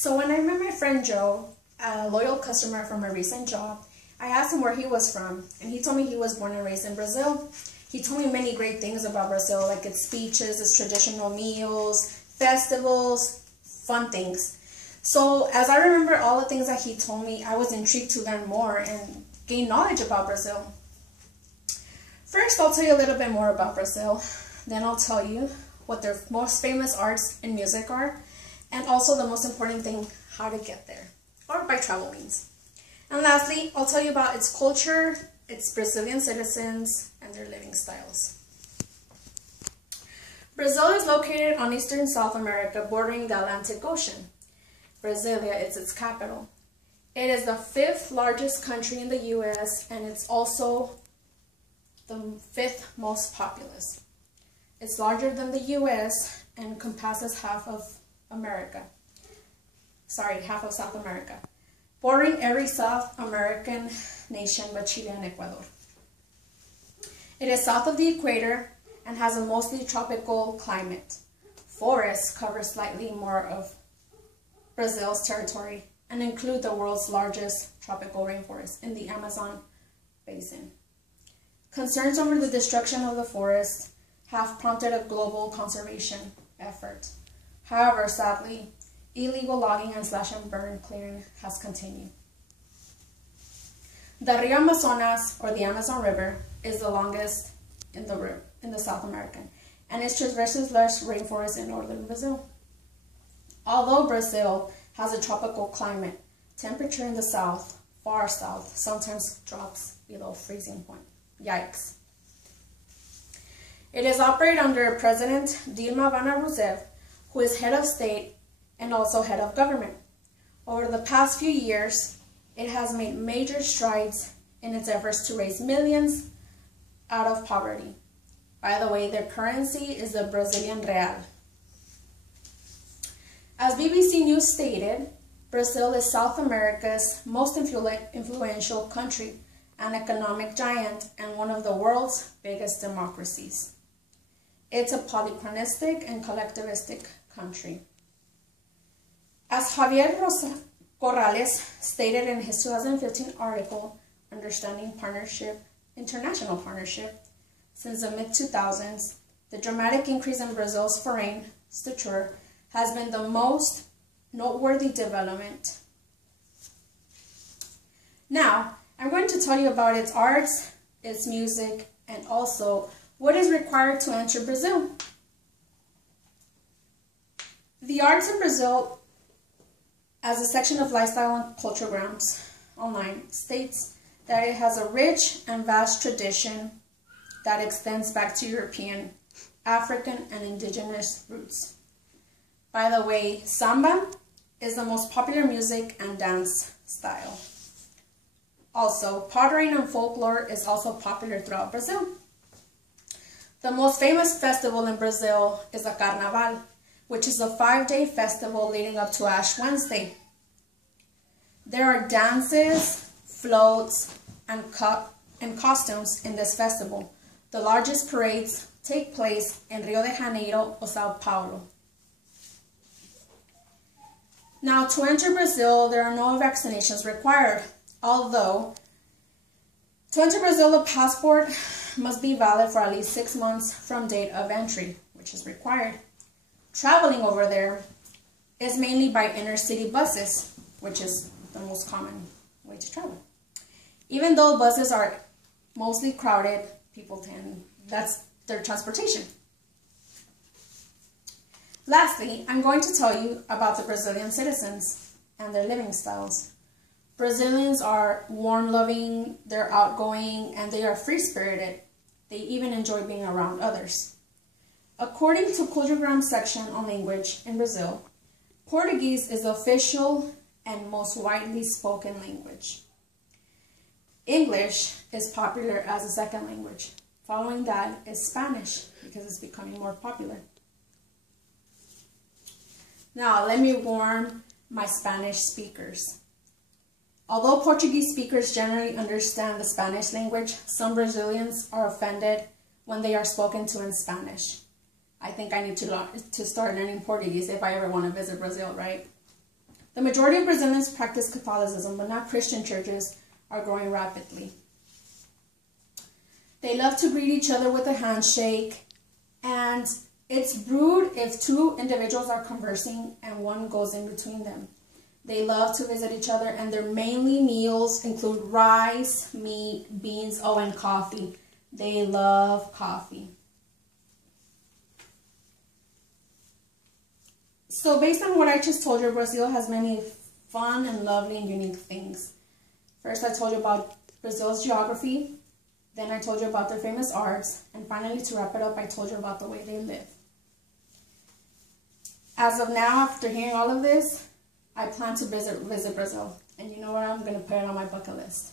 So when I met my friend Joe, a loyal customer from a recent job, I asked him where he was from, and he told me he was born and raised in Brazil. He told me many great things about Brazil, like its beaches, its traditional meals, festivals, fun things. So as I remember all the things that he told me, I was intrigued to learn more and gain knowledge about Brazil. First, I'll tell you a little bit more about Brazil. Then I'll tell you what their most famous arts and music are, and also the most important thing, how to get there, or by travel means. And lastly, I'll tell you about its culture, its Brazilian citizens, and their living styles. Brazil is located on eastern South America, bordering the Atlantic Ocean. Brasilia is its capital. It is the 5th largest country in the U.S., and it's also the 5th most populous. It's larger than the U.S. and encompasses half of South America, bordering every South American nation but Chile and Ecuador. It is south of the equator and has a mostly tropical climate. Forests cover slightly more of Brazil's territory and include the world's largest tropical rainforest in the Amazon basin. Concerns over the destruction of the forests have prompted a global conservation effort. However, sadly, illegal logging and slash and burn clearing has continued. The Rio Amazonas, or the Amazon River, is the longest in the South American, and it traverses lush rainforests in northern Brazil. Although Brazil has a tropical climate, temperature in the south, far south, sometimes drops below freezing point. Yikes. It is operated under President Dilma Rousseff, who is head of state and also head of government. Over the past few years, it has made major strides in its efforts to raise millions out of poverty. By the way, their currency is the Brazilian real. As BBC News stated, Brazil is South America's most influential country, an economic giant, and one of the world's biggest democracies. It's a polychronistic and collectivistic country. As Javier Corrales stated in his 2015 article, Understanding International Partnership, since the mid-2000s, the dramatic increase in Brazil's foreign stature has been the most noteworthy development. Now, I'm going to tell you about its arts, its music, and also what is required to enter Brazil. The arts in Brazil, as a section of Lifestyle and Culturegrams online, states that it has a rich and vast tradition that extends back to European, African, and indigenous roots. By the way, samba is the most popular music and dance style. Also, pottery and folklore is also popular throughout Brazil. The most famous festival in Brazil is the Carnaval, which is a 5-day festival leading up to Ash Wednesday. There are dances, floats, and costumes in this festival. The largest parades take place in Rio de Janeiro or Sao Paulo. Now, to enter Brazil, there are no vaccinations required, although to enter Brazil, a passport must be valid for at least 6 months from date of entry, which is required. Traveling over there is mainly by inner city buses, which is the most common way to travel. Even though buses are mostly crowded, that's their transportation. Lastly, I'm going to tell you about the Brazilian citizens and their living styles. Brazilians are warm-loving, they're outgoing, and they are free-spirited. They even enjoy being around others. According to Culturegram section on language in Brazil, Portuguese is the official and most widely spoken language. English is popular as a second language. Following that is Spanish, because it's becoming more popular. Now, let me warn my Spanish speakers. Although Portuguese speakers generally understand the Spanish language, some Brazilians are offended when they are spoken to in Spanish. I think I need to start learning Portuguese if I ever want to visit Brazil, right? The majority of Brazilians practice Catholicism, but now Christian churches are growing rapidly. They love to greet each other with a handshake, and it's rude if two individuals are conversing and one goes in between them. They love to visit each other, and their mainly meals include rice, meat, beans, and coffee. They love coffee. So based on what I just told you, Brazil has many fun and lovely and unique things. First, I told you about Brazil's geography. Then I told you about their famous arts. And finally, to wrap it up, I told you about the way they live. As of now, after hearing all of this, I plan to visit Brazil. And you know what? I'm going to put it on my bucket list.